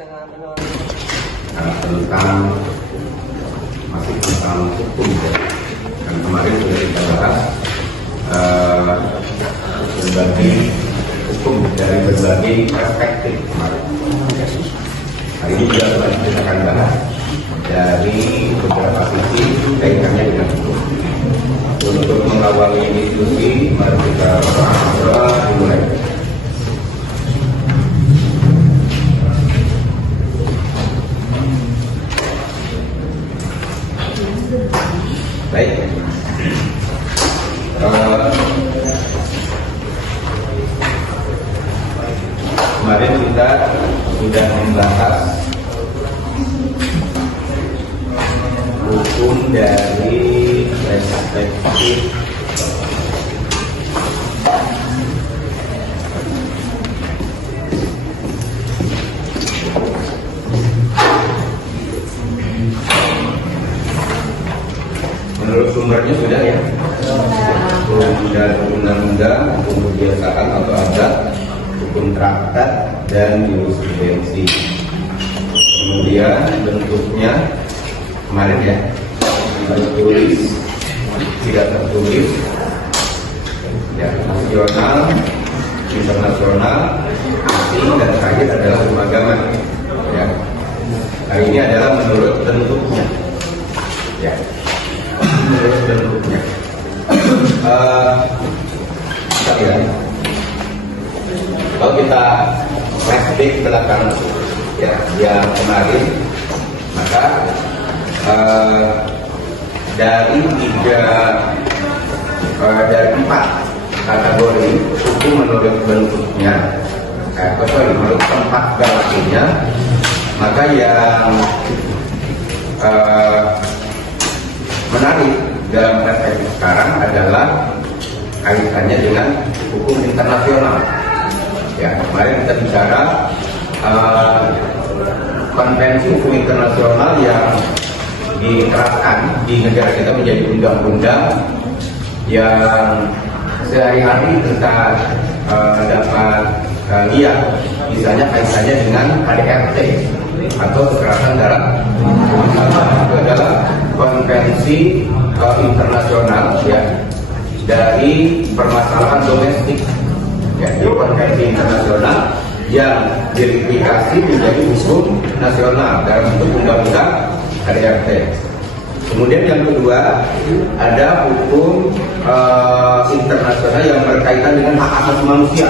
tentang masih tentang hukum ya. Dan kemarin sudah kita bahas berbagai hukum dari berbagai perspektif kemarin. Hari ini juga kita akan bahas dari beberapa sisi kaitannya dengan hukum. Untuk mengawali diskusi, mari kita mulai. Baik. Kemarin kita sudah membahas hukum dari perspektif menurut sumbernya sudah ya, hukum dari undang-undang, hukum kebiasaan atau adat, hukum traktat dan jurisprudensi. Kemudian bentuknya kemarin ya, tertulis, tidak tertulis, ya, nasional, internasional, asing, dan terakhir adalah hukum agama. Ya. Hari ini adalah menurut bentuknya, ya, menurut bentuknya. Ya. Kalau kita flashback ke belakang ya, yang kemarin, maka dari empat kategori hukum menurut bentuknya, menurut tempat berlakunya, maka yang menarik dalam perspektif sekarang adalah kaitannya dengan hukum internasional. Ya, kemarin kita bicara konvensi hukum internasional yang diterapkan di negara kita menjadi undang-undang yang sehari-hari kita dapat lihat, misalnya kaitannya dengan KDRT atau kekerasan dalam rumah tangga. Itu adalah konvensi internasional ya dari permasalahan domestik. Ya, di konvensi internasional yang diratifikasi menjadi hukum nasional dalam bentuk undang-undang KDRT. Kemudian yang kedua, ada hukum internasional yang berkaitan dengan hak asasi manusia.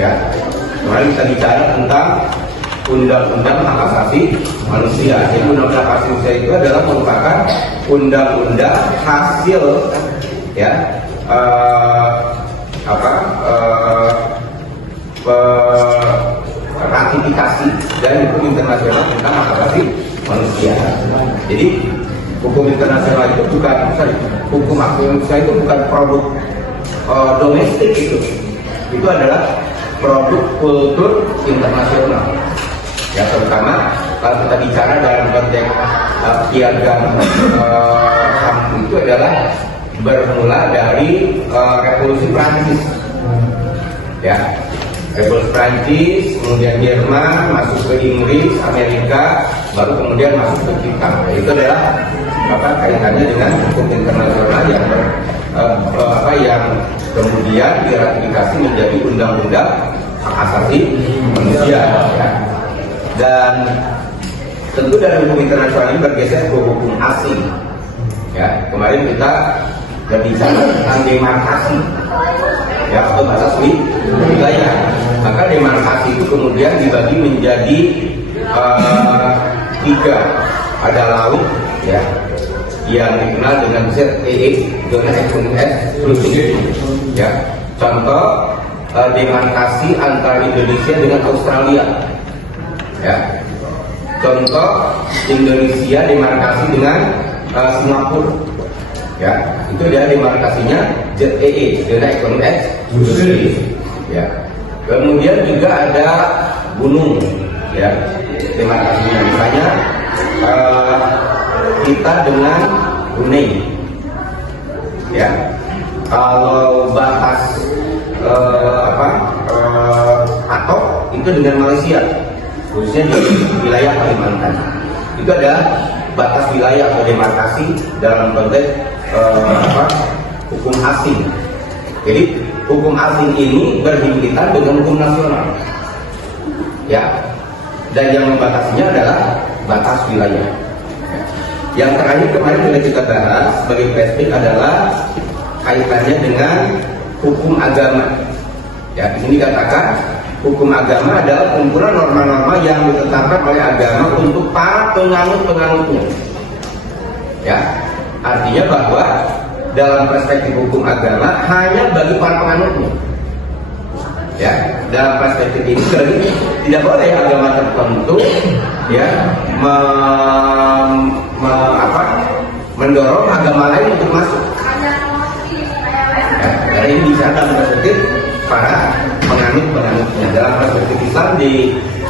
Ya, kemarin kita bicara tentang undang-undang hak asasi manusia. Jadi undang-undang hak asasi manusia itu adalah merupakan undang-undang hasil ya ratifikasi dari hukum internasional tentang hak asasi manusia. Jadi hukum internasional itu bukan, hukum hak asasi manusia itu bukan produk domestik, itu adalah produk kultur internasional. Ya, terutama kalau kita bicara dalam konteks piagam HAM itu adalah bermula dari Revolusi Prancis. Ya, Revolusi Prancis, kemudian Jerman, masuk ke Inggris, Amerika, baru kemudian masuk ke kita. Itu adalah kaitannya dengan hukum internasional yang kemudian diratifikasi menjadi undang-undang hak asasi manusia. Ya. Dan tentu dari hukum internasional ini bergeser ke hukum asing. Ya, kemarin kita berbicara tentang demarkasi, ya, atau batas wilayah. Maka demarkasi itu kemudian dibagi menjadi tiga. Ada laut, ya, yang dikenal dengan ZEE, zona ekonomi eksklusif. Ya, contoh demarkasi antara Indonesia dengan Australia. Ya, contoh Indonesia demarkasi dengan Singapura. Ya, itu dia demarkasinya ZEE, zona ekonomi eksklusif. Ya, kemudian juga ada gunung, ya, demarkasinya. Misalnya kita dengan Brunei. Ya, kalau batas atok itu dengan Malaysia. khususnya di wilayah Kalimantan. Itu ada batas wilayah atau demarkasi dalam konteks hukum asing. Jadi hukum asing ini berhimpitan dengan hukum nasional, ya. Dan yang membatasinya adalah batas wilayah. Yang terakhir kemarin sudah kita bahas sebagai flashback adalah kaitannya dengan hukum agama. Ya, di sini katakan hukum agama adalah kumpulan norma-norma yang ditetapkan oleh agama untuk para penganut-penganutnya. Ya, artinya bahwa dalam perspektif hukum agama hanya bagi para penganutnya. Ya, dalam perspektif ini berarti tidak boleh agama tertentu ya mendorong agama lain untuk masuk. Ya, karena ini bisa dalam perspektif para penganut-penganutnya. Dalam perspektif Islam di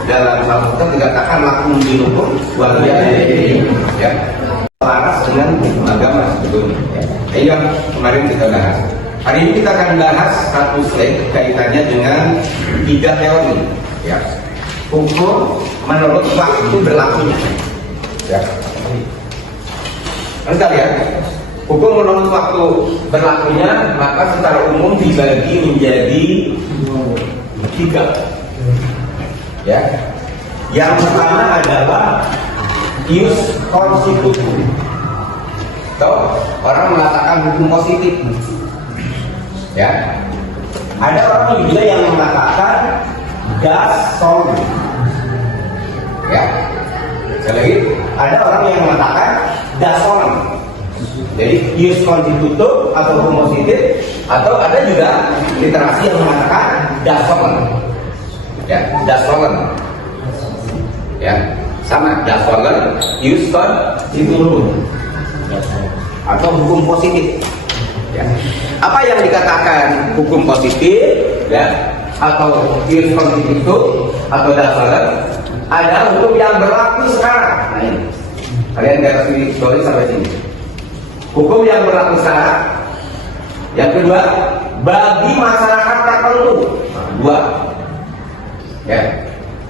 dalam Al-Quran dikatakan lakum dinukum waliyadin, ya, selaras dengan hukum agama sebetulnya. Ya, yang kemarin kita bahas. Hari ini kita akan bahas satu slide kaitannya dengan 3 teori, ya. Hukum menurut waktu berlakunya. Ya. Kita lihat, hukum menurut waktu berlakunya maka secara umum dibagi menjadi 3. Ya. Yang pertama adalah ius constitutum. Atau orang mengatakan hukum positif. Ya. Ada orang juga yang mengatakan das solem. Ya. Sekali lagi, ada orang yang mengatakan das solem. Jadi ius constitutum atau hukum positif, atau ada juga literasi yang mengatakan das solem. Ya, das solem. Ya, sama das solem, ius constitutum atau hukum positif. Ya. Apa yang dikatakan hukum positif, ya, atau ius constitutum atau das solem adalah hukum yang berlaku sekarang. Nah, ini kalian garis tulis sampai sini. Hukum yang berlaku sekarang. Yang kedua, bagi masyarakat tertentu. Nah, 2. Ya,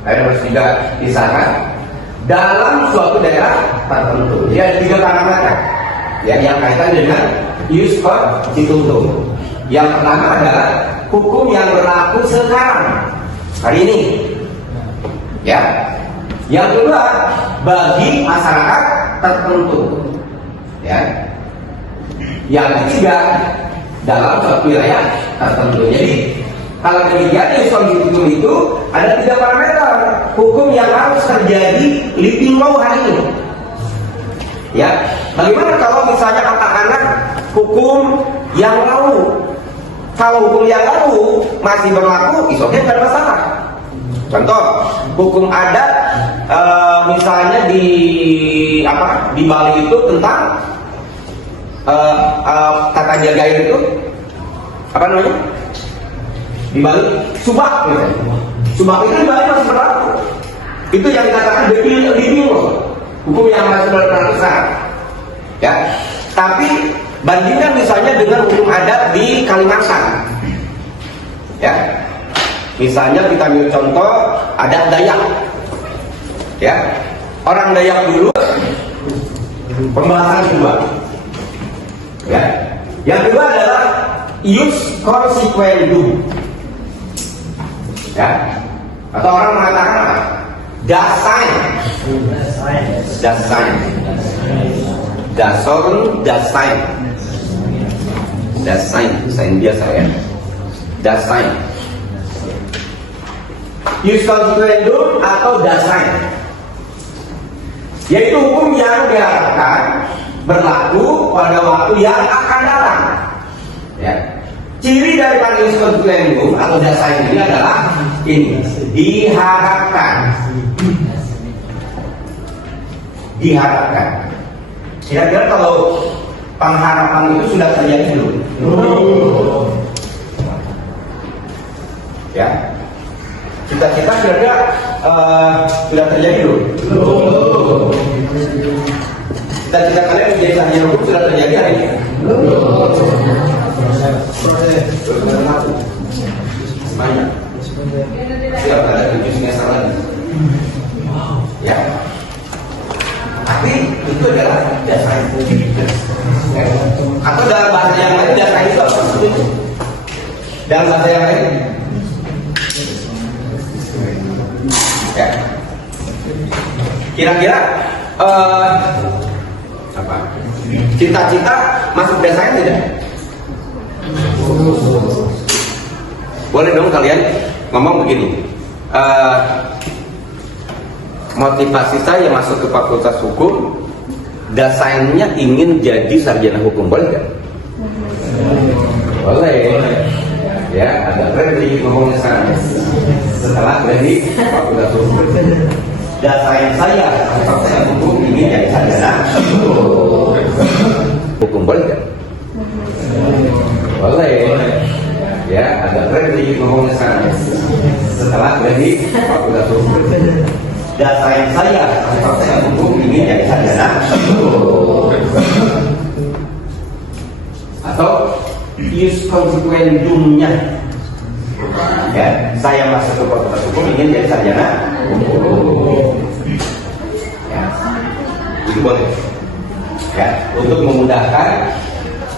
kalian harus juga di sana dalam suatu daerah tertentu. Ya, 3 parameter. Ya, yang kaitan dengan ius constitutum. Yang pertama adalah hukum yang berlaku sekarang, hari ini. Ya. Yang kedua, bagi masyarakat tertentu. Ya. Yang ketiga, dalam suatu wilayah tertentu. Jadi, kalau demikian ius constitutum itu ada 3 parameter hukum yang harus terjadi living law hari ini. Ya, bagaimana kalau misalnya katakanlah hukum yang lalu? Kalau hukum yang lalu masih berlaku, isoknya tidak ada masalah. Contoh, hukum adat misalnya di Bali itu tentang tata jaga air itu apa namanya? Di Bali subak, misalnya. Subak itu di Bali masih berlaku. Itu yang dikatakan living law. Hukum yang masih berlaku sekarang, ya. Tapi bandingkan misalnya dengan hukum adat di Kalimantan, ya. Misalnya kita ambil contoh adat Dayak, ya. Orang Dayak dulu, pembahasan kedua, ya. Yang kedua adalah ius consequendum, ya. Atau orang mengatakan apa? Dasain, dasain, dasorun, dasain, dasain, dasain biasa ya, dasain, ius consequendum atau dasain, yaitu hukum yang diharapkan berlaku pada waktu yang akan datang. Ya. Ciri dari ius consequendum atau dasain ini adalah ini, diharapkan. Diharapkan. Kira-kira kalau pengharapan itu sudah terjadi belum? Ya. Cita-cita kira-kira sudah terjadi belum? Cita-cita kalian menjadi sarjana hukum sudah terjadi hari ini? Banyak. Sudah ada 7 semester lagi. itu adalah desain. Atau dalam bahasa yang lain desain itu apa? Dalam bahasa yang lain, ya. Kira-kira apa? Cita-cita masuk desain tidak? Boleh dong kalian ngomong begini. Motivasi saya masuk ke Fakultas Hukum, desainnya ingin jadi sarjana hukum, boleh nggak? Boleh. Ya, ada Freddy ngomongnya sana. Setelah Freddy Fakultas Hukum, desain saya Fakultas Hukum ingin jadi sarjana hukum, boleh nggak? Boleh. Ya, ada Freddy ngomongnya sana. Setelah Freddy Fakultas Hukum, desain saya Fakultas Hukum ingin jadi sarjana atau use consequendumnya. Ya, saya masuk ke Fakultas Hukum ingin jadi sarjana hukum. Ya, itu boleh. Ya, untuk memudahkan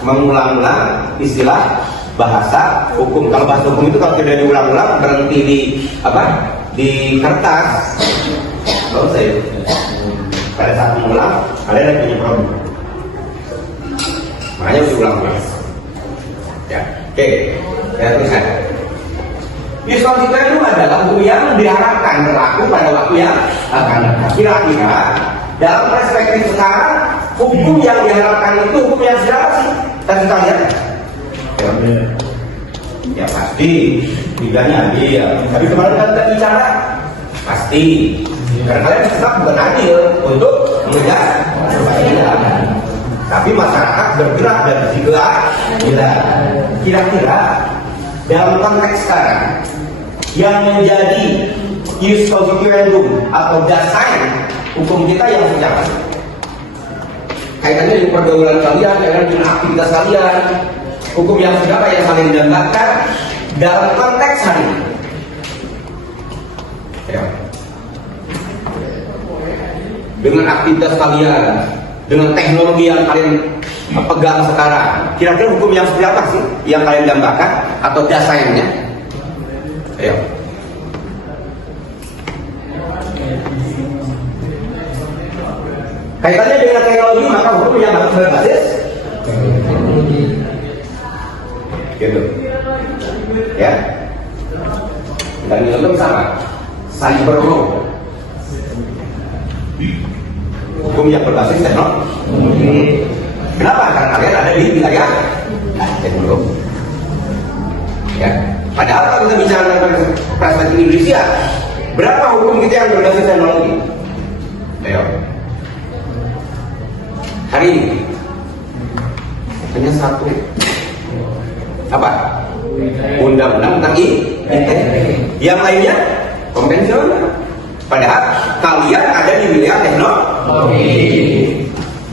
mengulang-ulang istilah bahasa hukum. Kalau bahasa hukum itu kalau tidak diulang-ulang berhenti di apa? Di kertas. Kalau saya pada saat mengulang ada yang punya problem. Makanya harus diulang-ulang. Ya, oke. Ya, teruskan. Use consequendum adalah hukum yang diharapkan berlaku pada waktu yang akan datang. Kira-kira dalam perspektif sekarang, hukum yang diharapkan itu hukum yang siapa sih? Kita lihat. Ya pasti, tiganya adil. Tapi kemarin kita bicara pasti. Karena kalian tetap bukan adil untuk mengejar keadilan. Tapi masyarakat bergerak dari sisi keadilan. Kira-kira dalam konteks sekarang yang menjadi use consequendum atau desain hukum kita yang siapa? Kaitannya dengan pergaulan kalian, kaitannya dengan aktivitas kalian. Hukum yang siapa yang saling mendambakan dalam konteks hari ini? Ya. Dengan aktivitas kalian, dengan teknologi yang kalian pegang sekarang, kira-kira hukum yang seperti apa sih yang kalian dambakan atau desainnya? Ayo. Kaitannya dengan teknologi, maka hukum yang harus berbasis teknologi. Gitu. Ya. Dan itu sama. Cyber law. Hukum yang berbasis teknologi. Kenapa? Karena kalian ada di wilayah teknologi. Ya. Padahal kalau kita bicara tentang perspektif Indonesia, berapa hukum kita yang berbasis teknologi? Ayo. Hari ini hanya satu. Apa? Undang-undang tentang ITE. Yang lainnya konvensional. Padahal kalian ada di wilayah teknologi.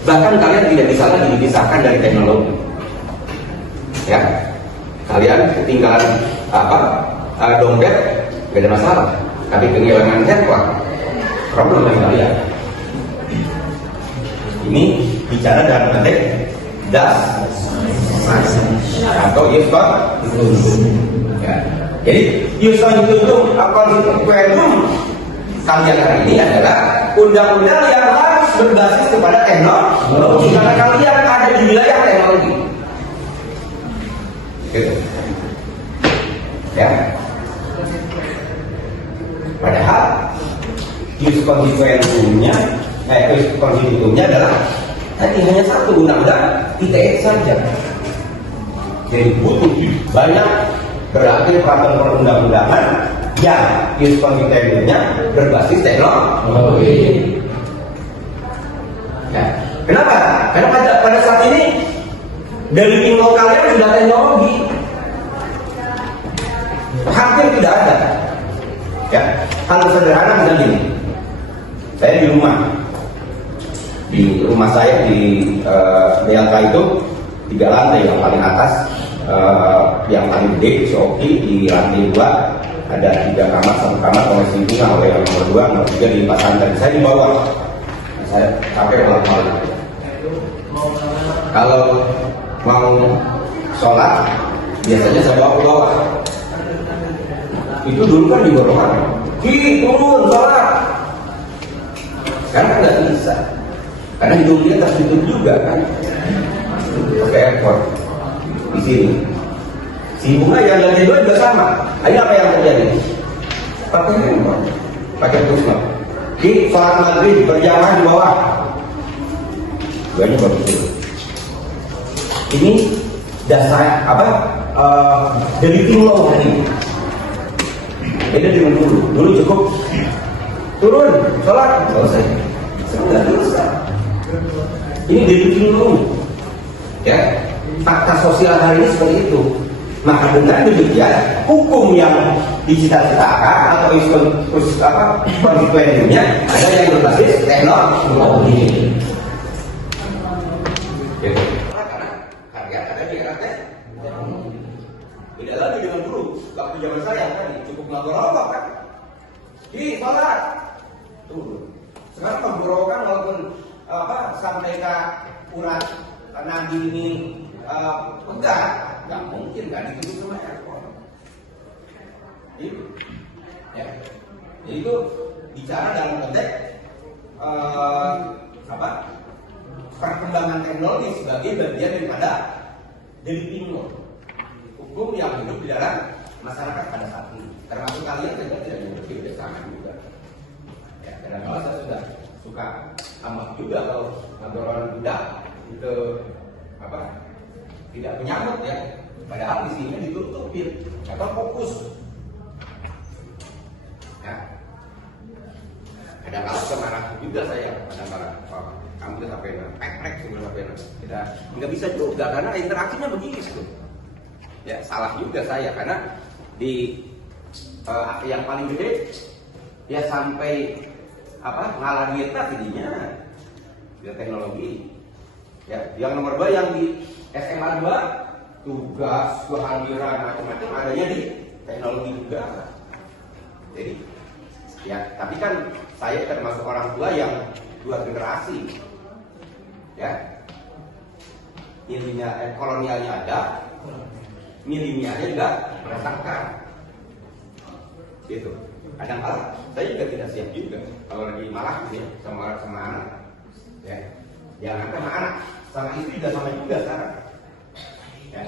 Bahkan kalian tidak bisa lagi dipisahkan dari teknologi. Ya, kalian ketinggalan dompet, gak ada masalah. Tapi kehilangan handphone, problem yang kalian. Ini bicara dalam konteks atau use consequendum. Ya. Jadi use consequendum kalian hari ini adalah undang-undang yang harus berbasis kepada teknologi karena kalian ada di wilayah teknologi. Gitu. Ya. Padahal use consequendumnya adalah tadi hanya satu undang-undang ITE saja. Jadi butuh banyak berarti peraturan perundang-undangan yang use consequendumnya berbasis teknologi. Ya. Kenapa? Karena pada saat ini dari tinggal kalian sudah teknologi, hampir tidak ada. Ya, kalau sederhana misalnya gini, saya di rumah saya di Delta itu 3 lantai, yang paling atas yang paling gede Soki, di lantai 2 ada 3 kamar, 1 kamar komersi bunga, oleh yang nomor 2, nomor 3 di 4 lantai. Saya di bawah saya capek malam-malam. Kalau mau sholat, biasanya saya bawa ke bawah. Itu dulu kan digorongkan, turun sholat. Sekarang nggak bisa, karena hidungnya tertutup juga kan, pakai airport di sini. Si bunga yang lantai 2 juga sama. Ayo apa yang terjadi? Pakai handphone, pakai pusat. Di sholat maghrib berjamaah di bawah. Banyak bagus. Ini dasar apa? Dari timur ini. Beda dengan dulu cukup turun sholat selesai. Sekarang nggak bisa. Ini dari timur. Ya, fakta sosial hari ini seperti itu. Maka dengan demikian hukum yang dicita-citakan atau konsekuensinya ada yang berbasis teknologi. Karena harga ada di atasnya. Beda lagi dengan dulu. Waktu zaman saya kan cukup ngagorok kan. Di sholat turun. Sekarang menggorokan walaupun sampai ke urat nadi ini enggak mungkin kan itu sama airport. Ya. Jadi itu bicara dalam konteks perkembangan teknologi sebagai bagian daripada developing law, hukum yang hidup di dalam masyarakat pada saat ini. Termasuk kalian juga tidak mengerti bersama juga. Ya, kadang-kadang saya sudah suka tambah juga kalau ngobrol budak itu tidak menyambut ya. Padahal isinya ditutupin atau fokus. Ya. Kadang-kadang semarah juga saya kadang-kadang. Kamu udah sampai pek sebenarnya kita nggak bisa juga karena interaksinya begitu. Ya salah juga saya karena di yang paling gede ya sampai ngalah dieta jadinya ya teknologi. Ya yang nomor 2 yang di SMA 2 tugas kehadiran macam-macam adanya di teknologi juga. Jadi ya tapi kan saya termasuk orang tua yang 2 generasi. Ya, kolonialnya ada, milenialnya juga merasakan, gitu. Kadang-kadang saya juga tidak siap juga kalau lagi marah gitu ya sama anak, ya, jangan sama anak, sama istri juga sama juga sekarang. Ya.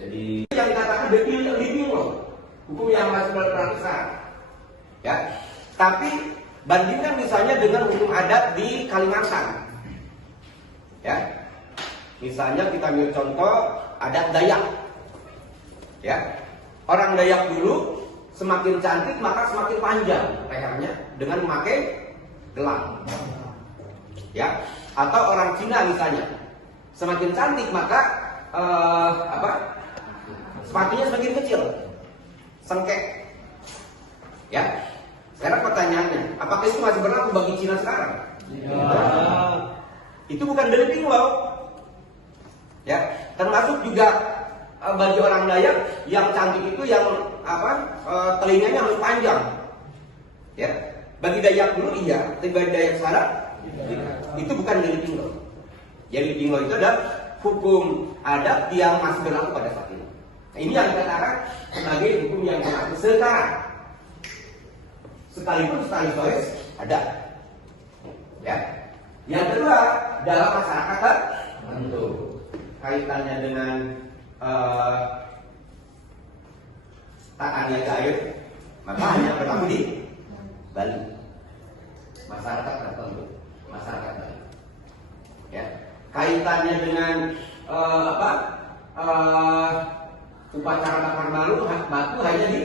Jadi yang dikatakan developing law, hukum yang masih berperatusan, ya. Tapi bandingkan misalnya dengan hukum adat di Kalimantan. Ya, misalnya kita ambil contoh adat Dayak. Ya, orang Dayak dulu semakin cantik maka semakin panjang lehernya dengan memakai gelang. Ya, atau orang Cina misalnya semakin cantik maka sepatunya semakin kecil, sengkek. Ya, sekarang pertanyaannya, apakah itu masih berlaku bagi Cina sekarang? Ya. Itu bukan developing law. Ya, termasuk juga bagi orang Dayak yang cantik itu yang telinganya harus panjang. Ya, bagi Dayak dulu iya, tapi bagi Dayak sekarang itu bukan developing law. Developing law itu adalah hukum adat yang masih berlaku pada saat ini. Nah, ini yang dikatakan sebagai hukum yang berlaku sekarang. Sekalipun historis ada. Ya. Yang kedua, dalam masyarakat tertentu kaitannya dengan tata niaga air, maka hanya berlaku di Bali. Masyarakat tertentu, masyarakat Bali. Ya. Kaitannya dengan upacara bakar batu hanya di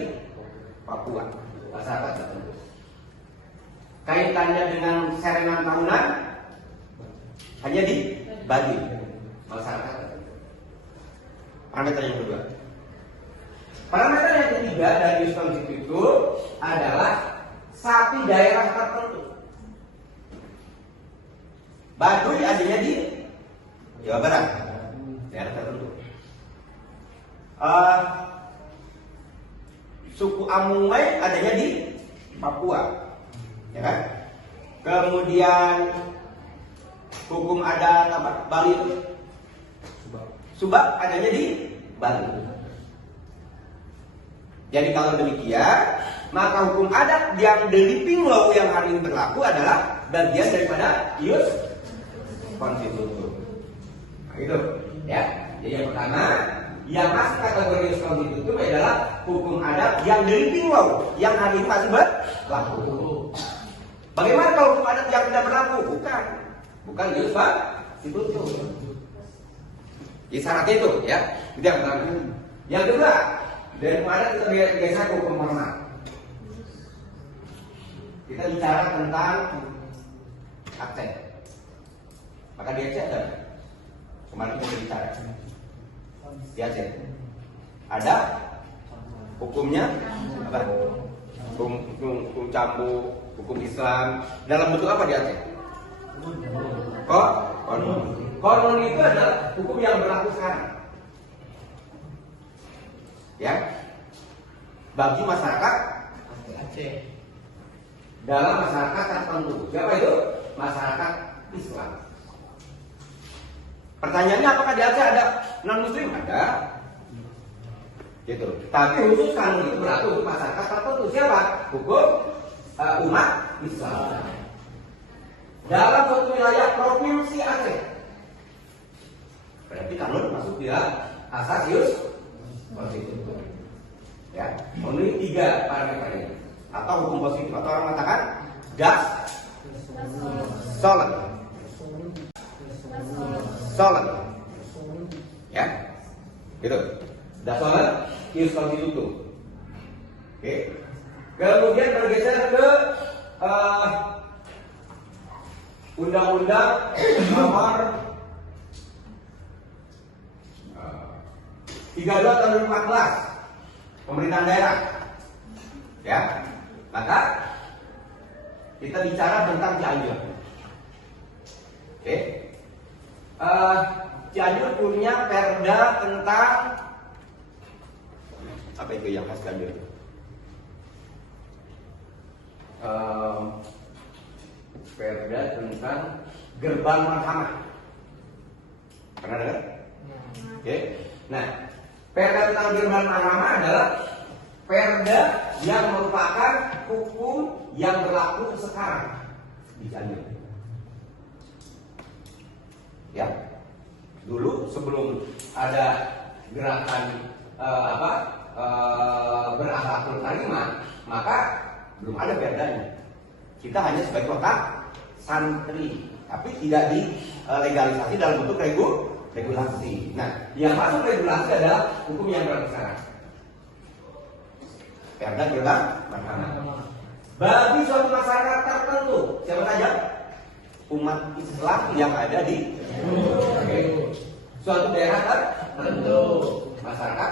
Papua, masyarakat tertentu. Kaitannya dengan serengan tahunan hanya di Bali, masyarakat tertentu. Parameter yang kedua. Parameter yang ketiga dari Wisconsin itu adalah satu daerah tertentu. Baduy adanya di Jawa Barat, daerah tertentu. Suku Amungmai adanya di Papua, ya kan? Kemudian hukum adat apa? Bali itu subak adanya di Bali. Jadi kalau demikian, maka hukum adat yang Delikting Law yang hari ini berlaku adalah bagian daripada ius constitutum. Nah, itu ya. Jadi yang pertama, yang masuk kategori ius constitutum adalah hukum adat yang Delikting Law yang hari ini masih berlaku. Bagaimana kalau hukum adat yang tidak berlaku? Bukan ius constitutum. Jadi syaratnya itu ya. Itu yang pertama. Yang kedua, dari hukum adat kita geser ke hukum formal. Kita bicara tentang Aceh. Maka di Aceh ada, kemarin kita bicara di Aceh ada hukumnya apa? Hukum cambuk, hukum Islam dalam bentuk apa di Aceh? Konon. Konon itu adalah hukum yang berlaku sekarang. Ya, bagi masyarakat Aceh. Dalam masyarakat tertentu. Siapa itu? Masyarakat Islam. Pertanyaannya, apakah di Aceh ada non-muslim? Ada. Gitu. Tapi khusus kanun itu berlaku untuk masyarakat tertentu. Siapa? Hukum umat Islam. Dalam suatu wilayah provinsi Aceh. Berarti kanun masuk di asas ius konstitutum. Ya, memenuhi 3 parameter ini. Atau hukum positif, atau orang mengatakan das solen. Ya, gitu. Das solen ius constitutum. Oke. Kemudian bergeser ke Undang-Undang Nomor 32 tahun 2014 Pemerintahan Daerah. Ya. Maka kita bicara tentang Cianjur. Oke. Cianjur punya perda tentang apa itu yang khas Cianjur? Perda tentang gerbang mahkamah. Pernah dengar? Oke. Nah, perda tentang gerbang mahkamah adalah perda yang merupakan hukum yang berlaku sekarang di Cianjur. Ya, dulu sebelum ada gerakan berakhlakul karimah, maka belum ada perdanya. Kita hanya sebagai kota santri, tapi tidak dilegalisasi dalam bentuk regulasi. Nah, yang masuk regulasi adalah hukum yang berlaku sekarang. Perda gerbang mahkamah. Bagi suatu masyarakat tertentu, siapa saja? Umat Islam yang ada di suatu daerah tertentu, masyarakat.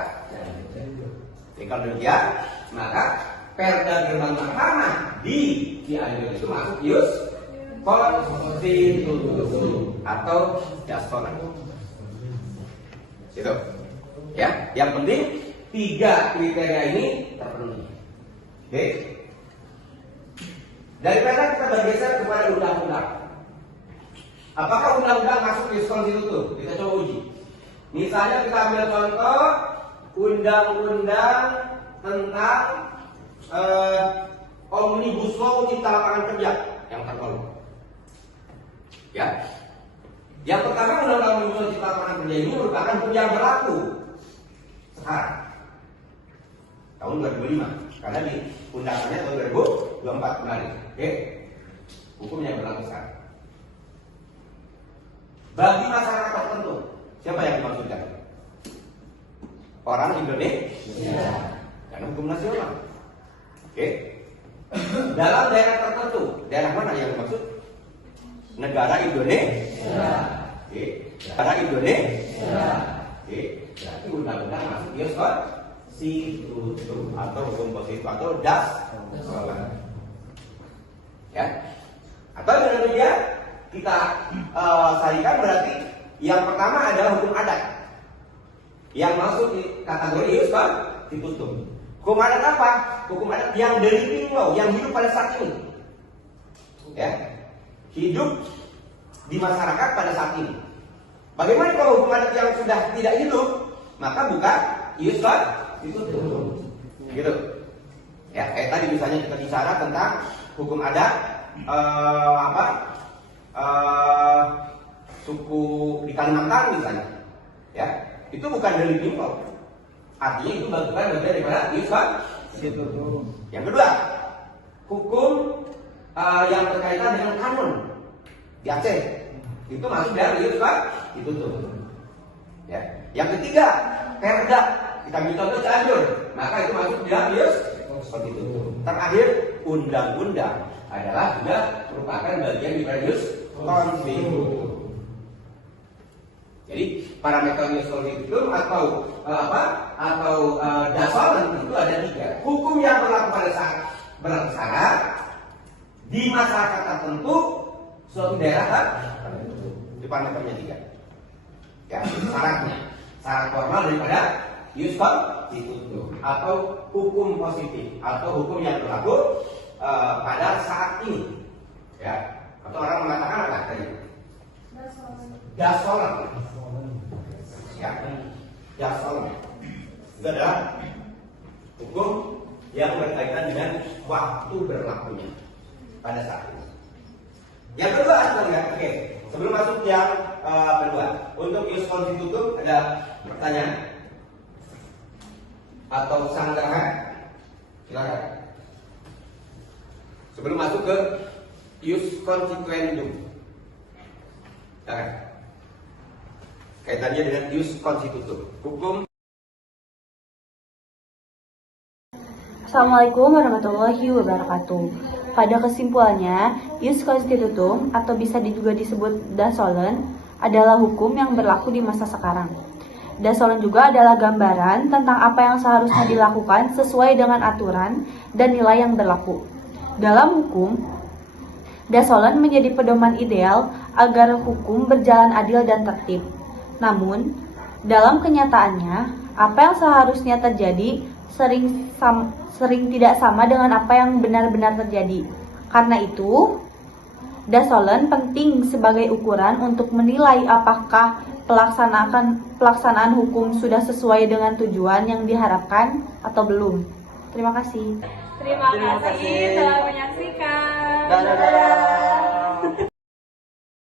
Kalau demikian, maka perda gerbang mahkamah di Cianjur itu masuk ius konstitutum atau jastolan. Itu. Ya, yang penting 3 kriteria ini terpenuhi. Oke. Dari perda kita bergeser kepada undang-undang. Apakah undang-undang masuk ius konstitutum? Kita coba uji. Misalnya kita ambil contoh undang-undang tentang Omnibus Law Cipta Lapangan Kerja yang terbaru. Ya. Yang pertama, undang-undang Omnibus Law Cipta Lapangan Kerja ini merupakan hukum yang berlaku sekarang tahun 2005 karena di undangannya tahun 2024 kemarin. Oke. Hukum yang berlaku sekarang. Bagi masyarakat tertentu, siapa yang dimaksudkan? Orang Indonesia. Karena hukum nasional. Oke. Dalam daerah tertentu, daerah mana yang dimaksud? Negara Indonesia. Oke. Negara Indonesia. Oke. Berarti undang-undang masuk ius konstitutum atau hukum positif atau das. Ya. Atau dengan demikian kita sarikan berarti yang pertama adalah hukum adat yang masuk di kategori ius konstitutum. Hukum adat apa? Hukum adat yang Delikting Law yang hidup pada saat ini. Ya, hidup di masyarakat pada saat ini. Bagaimana kalau hukum adat yang sudah tidak hidup? Maka bukan ius constitutum. Gitu. Ya, kayak tadi misalnya kita bicara tentang hukum adat suku di Kalimantan misalnya. Ya, itu bukan dari law. Artinya itu bukan bagian daripada ius constitutum. Yang kedua, hukum yang berkaitan dengan kanon di Aceh itu masuk dari ius constitutum. Ya. Yang ketiga, perda, kita ambil contoh Cianjur, maka itu masuk di dalam ius constitutum. Terakhir, undang-undang adalah juga merupakan bagian dari ius constitutum. Jadi parameter ius constitutum atau dasaran itu ada 3. Hukum yang berlaku pada saat berlaksana di masyarakat tertentu suatu daerah tertentu. Di parameternya 3. Ya, syarat formal daripada ius constitutum atau hukum positif atau hukum yang berlaku pada saat ini. Ya, atau orang mengatakan apa tadi? Dasolan. Ya, dasolan. Itu adalah hukum yang berkaitan dengan waktu berlakunya pada saat ini. Yang kedua, oke. Sebelum masuk yang kedua, untuk ius constitutum ada pertanyaan atau sanggahan? Silakan. Sebelum masuk ke ius constituendum, silakan. Kaitannya dengan ius constitutum, hukum. Assalamualaikum warahmatullahi wabarakatuh. Pada kesimpulannya, ius constitutum atau bisa juga disebut dasolen adalah hukum yang berlaku di masa sekarang. Dasolen juga adalah gambaran tentang apa yang seharusnya dilakukan sesuai dengan aturan dan nilai yang berlaku. Dalam hukum, dasolen menjadi pedoman ideal agar hukum berjalan adil dan tertib. Namun, dalam kenyataannya, apa yang seharusnya terjadi sering tidak sama dengan apa yang benar-benar terjadi. Karena itu, dasolen penting sebagai ukuran untuk menilai apakah pelaksanaan hukum sudah sesuai dengan tujuan yang diharapkan atau belum. Terima kasih. Terima kasih telah menyaksikan. Dadah.